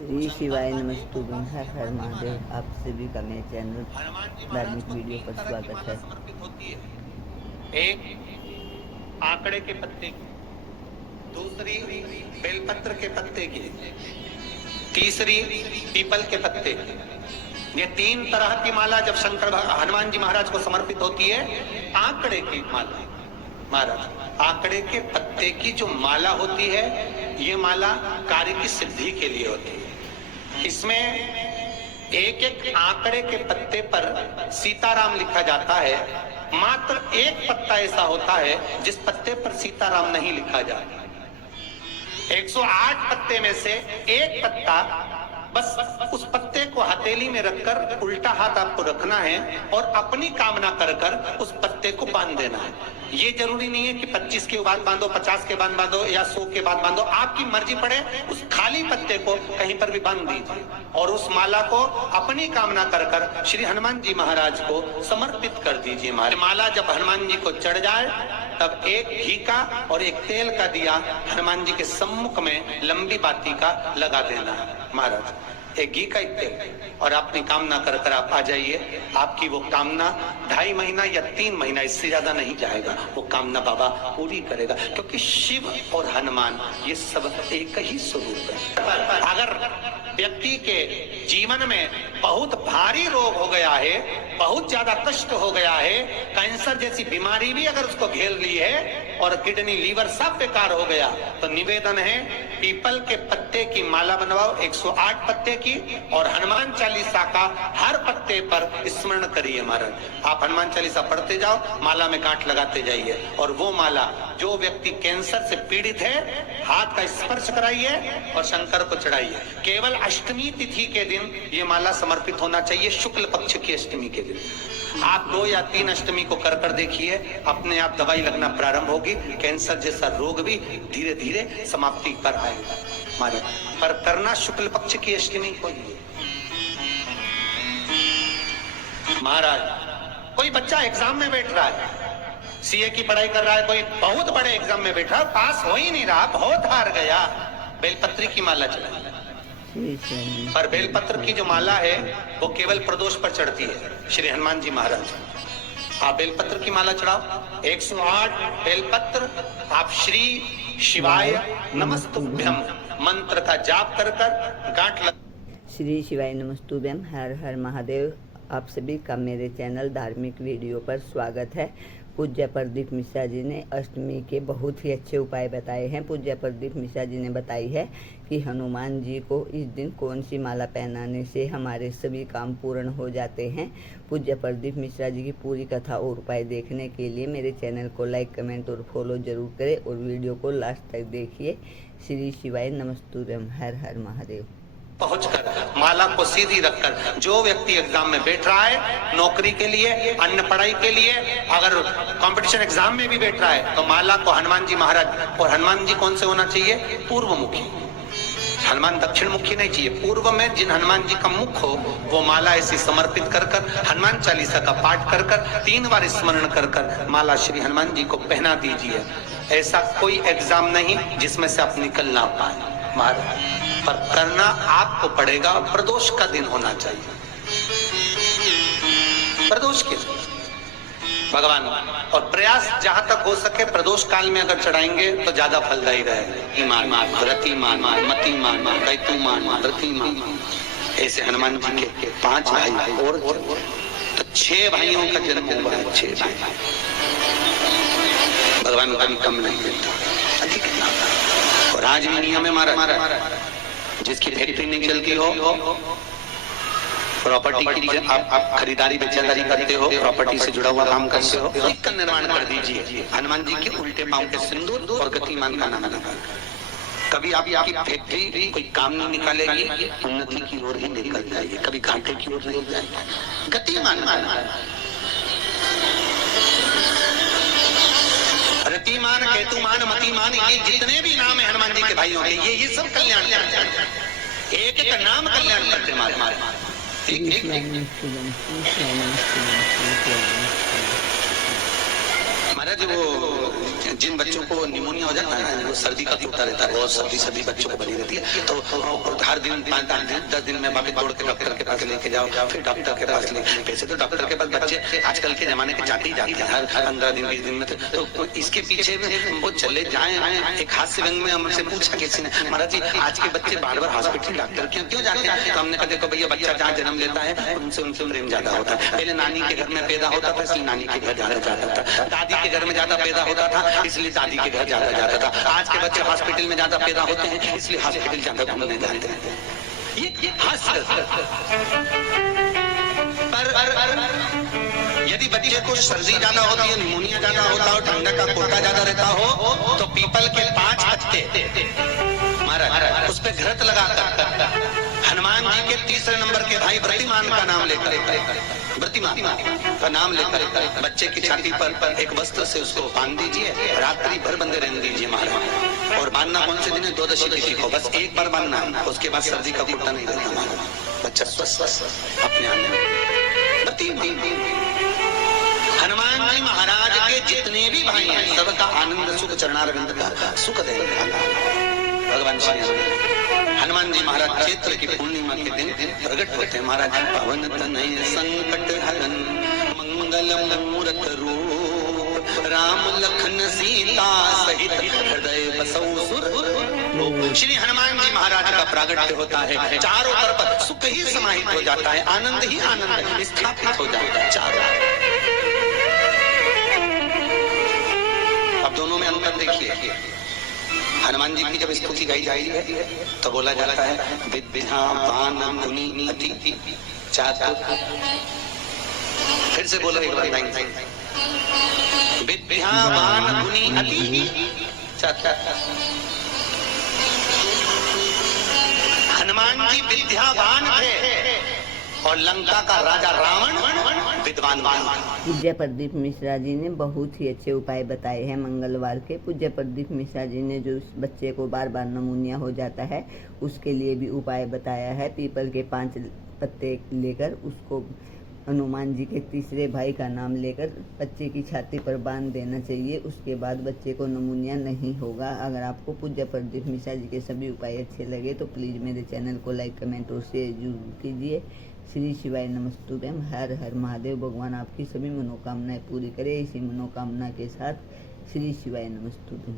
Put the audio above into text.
श्री शिवाय नमस्तुभ्यं। हर हर महादेव। आप सभी का मेरे चैनल धार्मिक वीडियो पर स्वागत है। एक आंकड़े के पत्ते की, दूसरी बेलपत्र के पत्ते की, तीसरी पीपल के पत्ते की। ये तीन तरह की माला जब शंकर हनुमान जी महाराज को समर्पित होती है। आंकड़े की माला महाराज, आंकड़े के पत्ते की जो माला होती है, ये माला कार्य की सिद्धि के लिए होती है। इसमें एक एक आंकड़े के पत्ते पर सीताराम लिखा जाता है। मात्र एक पत्ता ऐसा होता है जिस पत्ते पर सीताराम नहीं लिखा जाता। 108 पत्ते में से एक पत्ता, बस उस पत्ते को हथेली में रखकर उल्टा हाथ आपको रखना है और अपनी कामना कर कर उस पत्ते को बांध देना है। ये जरूरी नहीं है कि 25 के बाद बांधो, 50 के बाद बांधो या 100 के बाद बांधो, आपकी मर्जी पड़े। उस खाली पत्ते को कहीं पर भी बांध दीजिए और उस माला को अपनी कामना कर कर श्री हनुमान जी महाराज को समर्पित कर दीजिए। माला जब हनुमान जी को चढ़ जाए तब एक घी का और एक तेल का दिया हनुमान जी के सम्मुख में लंबी बाती का लगा देना है महाराज। एक घी का एक तेल, और अपनी कामना कर कर आप आ जाइए। आपकी वो कामना 2.5 महीना या 3 महीना, इससे ज्यादा नहीं जाएगा, वो कामना बाबा पूरी करेगा। क्योंकि शिव और हनुमान ये सब एक ही स्वरूप है। अगर व्यक्ति के जीवन में बहुत भारी रोग हो गया है, बहुत ज्यादा कष्ट हो गया है, कैंसर जैसी बीमारी भी अगर उसको घेर ली है और किडनी लीवर सब बेकार हो गया, तो निवेदन है पीपल के पत्ते की माला बनवाओ, 108 पत्ते की, और हनुमान चालीसा का हर पत्ते पर स्मरण करिए महाराज। आप हनुमान चालीसा पढ़ते जाओ, माला में गांठ लगाते जाइए, और वो माला जो व्यक्ति कैंसर से पीड़ित है, हाथ का स्पर्श कराइए और शंकर को चढ़ाइए। केवल अष्टमी तिथि के दिन ये माला समर्पित होना चाहिए, शुक्ल पक्ष की अष्टमी के दिन। आप 2 या 3 अष्टमी को कर कर देखिए, अपने आप दवाई लगना प्रारंभ होगी। कैंसर जैसा रोग भी धीरे धीरे समाप्ति पर आएगा महाराज। पर करना शुक्ल पक्ष की अष्टमी को ही महाराज। कोई बच्चा एग्जाम में बैठ रहा है, सीए की पढ़ाई कर रहा है, कोई बहुत बड़े एग्जाम में बैठा, पास हो ही नहीं रहा, बहुत हार गया, बेलपत्री की माला चढ़ाई। पर बेलपत्र की जो माला है वो केवल प्रदोष पर चढ़ती है श्री हनुमान जी महाराज। आप बेलपत्र की माला चढ़ाओ, 108 बेलपत्र। आप श्री शिवाय नमस्तुभ्यं मंत्र का जाप कर कर गांठ लग। श्री शिवाय नमस्तुभ्यं। हर हर महादेव। आप सभी का मेरे चैनल धार्मिक वीडियो पर स्वागत है। पूज्य प्रदीप मिश्रा जी ने अष्टमी के बहुत ही अच्छे उपाय बताए हैं। पूज्य प्रदीप मिश्रा जी ने बताई है कि हनुमान जी को इस दिन कौन सी माला पहनाने से हमारे सभी काम पूर्ण हो जाते हैं। पूज्य प्रदीप मिश्रा जी की पूरी कथा और उपाय देखने के लिए मेरे चैनल को लाइक, कमेंट और फॉलो जरूर करें और वीडियो को लास्ट तक देखिए। श्री शिवाय नमस्तुभ्यं। हर हर महादेव। पहुंचकर माला को सीधी रखकर जो व्यक्ति एग्जाम में बैठ रहा है, नौकरी के लिए, अन्य पढ़ाई के लिए, अगर कंपटीशन एग्जाम में भी बैठ रहा है, तो माला को हनुमान जी महाराज, और हनुमान जी कौन से होना चाहिए? पूर्वमुखी। हनुमान दक्षिण मुखी नहीं चाहिए, पूर्व में जिन हनुमान जी का मुख हो वो माला ऐसी समर्पित कर कर हनुमान चालीसा का पाठ कर कर 3 बार स्मरण कर कर माला श्री हनुमान जी को पहना दीजिए। ऐसा कोई एग्जाम नहीं जिसमें से आप निकल ना पाए महाराज, पर करना आपको पड़ेगा। प्रदोष का दिन होना चाहिए, प्रदोष के भगवान, और प्रयास जहां तक हो सके प्रदोष काल में अगर चढ़ाएंगे तो ज्यादा फलदायी रहेगा। ईमान, रतिमान, मतिमान, कैतुमान, रतिमान, ऐसे हनुमान जी के 5 भाई और तो 6 भाइयों का जन्म हुआ है। 6 भाई भगवान कभी कम नहीं देता, अधिक नहीं। और आज भी नियम है हमारा, जिसकी फैक्ट्री नहीं चलती हो, प्रॉपर्टी की आप खरीदारी बेचेदारी करते हो, प्रॉपर्टी से जुड़ा हुआ काम करते हो, इसका निर्माण कर दीजिए हनुमान जी के उल्टे पांव के सिंदूर और गतिमान का नाम लगा। कभी आपकी फैक्ट्री कोई काम नहीं निकालेगी, उन्नति की ओर ही निकल जाएगी, कभी घाटे की ओर नहीं जाएगी। गतिमान, रतिमान, केतुमान, मतिमान, ये जितने भी नाम है हनुमान जी के भाइयों के, ये सब कल्याण करते हैं। एक एक नाम कल्याण करते हैं। महाराज महाराज वो जिन बच्चों को निमोनिया हो जाता है ना, वो सर्दी का टूटा रहता है, बहुत सर्दी बच्चों को बनी रहती है, तो हर दिन 5-10 दिन में वापस दौड़ के डॉक्टर के पास लेके जाओ, फिर डॉक्टर के पास ले। वैसे तो डॉक्टर के पास बच्चे आजकल के जमाने के जाते ही जाते हैं, हर 15 दिन 20 दिन में। तो इसके पीछे में वो चले जाए। एक हास्य व्यंग में हमसे पूछा किसी ने, महाराज जी आज के बच्चे बार बार हॉस्पिटल डॉक्टर क्यों जाते हैं? तो हमने कहा देखो भैया, बच्चा जहाँ जन्म लेता है उनसे प्रेम ज्यादा होता है। पहले नानी के घर में पैदा होता था, इसलिए नानी के घर ज्यादा जाता था। दादी के घर में ज्यादा पैदा होता था, इसलिए दादी के घर ज्यादा जाता था। आज के बच्चे हॉस्पिटल में ज्यादा पैदा होते हैं, इसलिए हॉस्पिटल ज्यादा घूमने जाते हैं। ये हास्य। पर यदि बच्चे को सर्दी ज्यादा होती है, निमोनिया ज्यादा होता हो, ठंडक का कोटा ज्यादा रहता हो, तो पीपल के 5 पत्ते महाराज उस पे घृत लगाकर हनुमान जी के 3रे नंबर के भाई प्रतिमान का नाम लेकर, प्रतिमान का नाम लेकर बच्चे की छाती पर एक वस्त्र से उसको बांध दीजिए, रात्रि भर बंदे रहने दीजिए महाराज। और बांधना कौन से दिन है? 12 तिथि को, बस एक बार बांधना, उसके बाद सर्दी का कोटा नहीं रहता महाराज। बच्चा स्वस्थ अपने आने हनुमान जी महाराज के जितने भी भाई हैं, सबका आनंद सुख चरणारविंद का सुख देगा भगवान श्री हनुमान जी महाराज। चैत्र की पूर्णिमा के दिन प्रकट होते हैं महाराज। पवन तनय संकट हरन मंगल मूरत रूप, राम लखन सीता सहित हृदय बसौ सुर। श्री हनुमान जी महाराज का प्रागट्य होता है, चारों तरफ सुख ही समाहित हो जाता है, आनंद ही आनंद स्थापित हो जाता है चारों। अब दोनों में अंतर देखिए। हनुमान जी की जब स्तुति गाई जा रही है तो बोला जाता है विद्यावान गुणी अति चातुर। फिर से बोलो एक बार लाइन से, विद्यावान गुणी अति चातुर। हनुमान जी विद्यावान थे और लंका का राजा रावण विद्वान था। पूज्य प्रदीप मिश्रा जी ने बहुत ही अच्छे उपाय बताए हैं मंगलवार के। पूज्य प्रदीप मिश्रा जी ने जो उस बच्चे को बार बार नमूनिया हो जाता है उसके लिए भी उपाय बताया है। पीपल के 5 पत्ते लेकर उसको हनुमान जी के 3रे भाई का नाम लेकर बच्चे की छाती पर बांध देना चाहिए। उसके बाद बच्चे को नमूनिया नहीं होगा। अगर आपको पूज्य प्रदीप मिश्रा जी के सभी उपाय अच्छे लगे तो प्लीज़ मेरे चैनल को लाइक, कमेंट और शेयर जरूर कीजिए। श्री शिवाय नमस्तुभ्यम। हर हर महादेव। भगवान आपकी सभी मनोकामनाएं पूरी करे। इसी मनोकामना के साथ श्री शिवाय नमस्तुभ्यम।